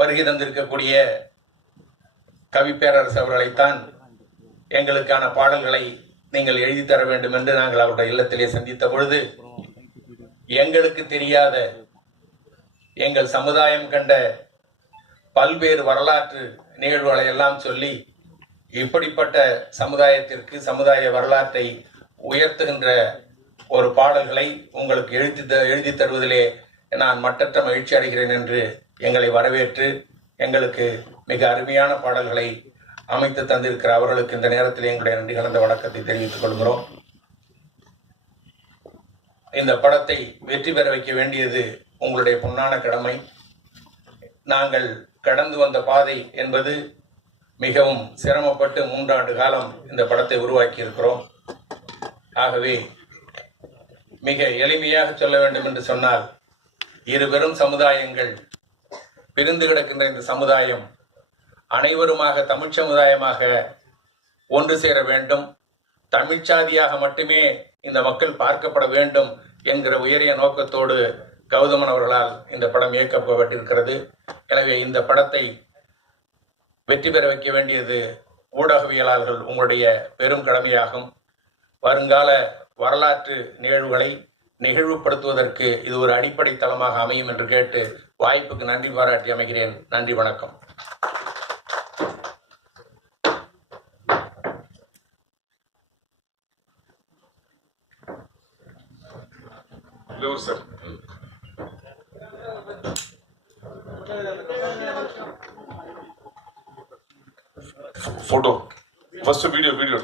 வருகை தந்திருக்கக்கூடிய கவி பேரரசு அவர்களைத்தான் எங்களுக்கான பாடல்களை நீங்கள் எழுதி தர வேண்டும் என்று நாங்கள் அவருடைய இல்லத்திலே சந்தித்த பொழுது எங்களுக்கு தெரியாத எங்கள் சமுதாயம் கண்ட பல்வேறு வரலாற்று நிகழ்வுகளை எல்லாம் சொல்லி இப்படிப்பட்ட சமுதாயத்திற்கு சமுதாய வரலாற்றை உயர்த்துகின்ற ஒரு பாடல்களை உங்களுக்கு எழுதி த- எழுதி தருவதிலே நான் மட்டற்ற மகிழ்ச்சி அடைகிறேன் என்று எங்களை வரவேற்று எங்களுக்கு மிக அருமையான பாடல்களை அமைத்து தந்திருக்கிற அவர்களுக்கு இந்த நேரத்தில் எங்களுடைய நன்றி கலந்த வணக்கத்தை தெரிவித்துக் கொள்கிறோம். இந்த படத்தை வெற்றி பெற வைக்க வேண்டியது உங்களுடைய பொன்னான கடமை. நாங்கள் கடந்து வந்த பாதை என்பது மிகவும் சிரமப்பட்டு மூன்றாண்டு காலம் இந்த படத்தை உருவாக்கி இருக்கிறோம் ஆகவே மிக எளிமையாக சொல்ல வேண்டும் என்று சொன்னால் இரு பெரும் சமுதாயங்கள் பிரிந்து கிடக்கின்ற இந்த சமுதாயம் அனைவருமாக தமிழ் சமுதாயமாக ஒன்று சேர வேண்டும். தமிழ்ச்சாதியாக மட்டுமே இந்த மக்கள் பார்க்கப்பட வேண்டும் என்கிற உயரிய நோக்கத்தோடு கௌதமன் அவர்களால் இந்த படம் இயக்கப்பட்டிருக்கிறது. எனவே இந்த படத்தை வெற்றி பெற வைக்க வேண்டியது ஊடகவியலாளர்கள் உங்களுடைய பெரும் கடமையாகும். வருங்கால வரலாற்று நிகழ்வுகளை நிகழ்வுபடுத்துவதற்கு இது ஒரு அடிப்படை தளமாக அமையும் என்று கேட்டு வாய்ப்புக்கு நன்றி பாராட்டி அமைகிறேன் நன்றி வணக்கம் Lewis sir. Video First video.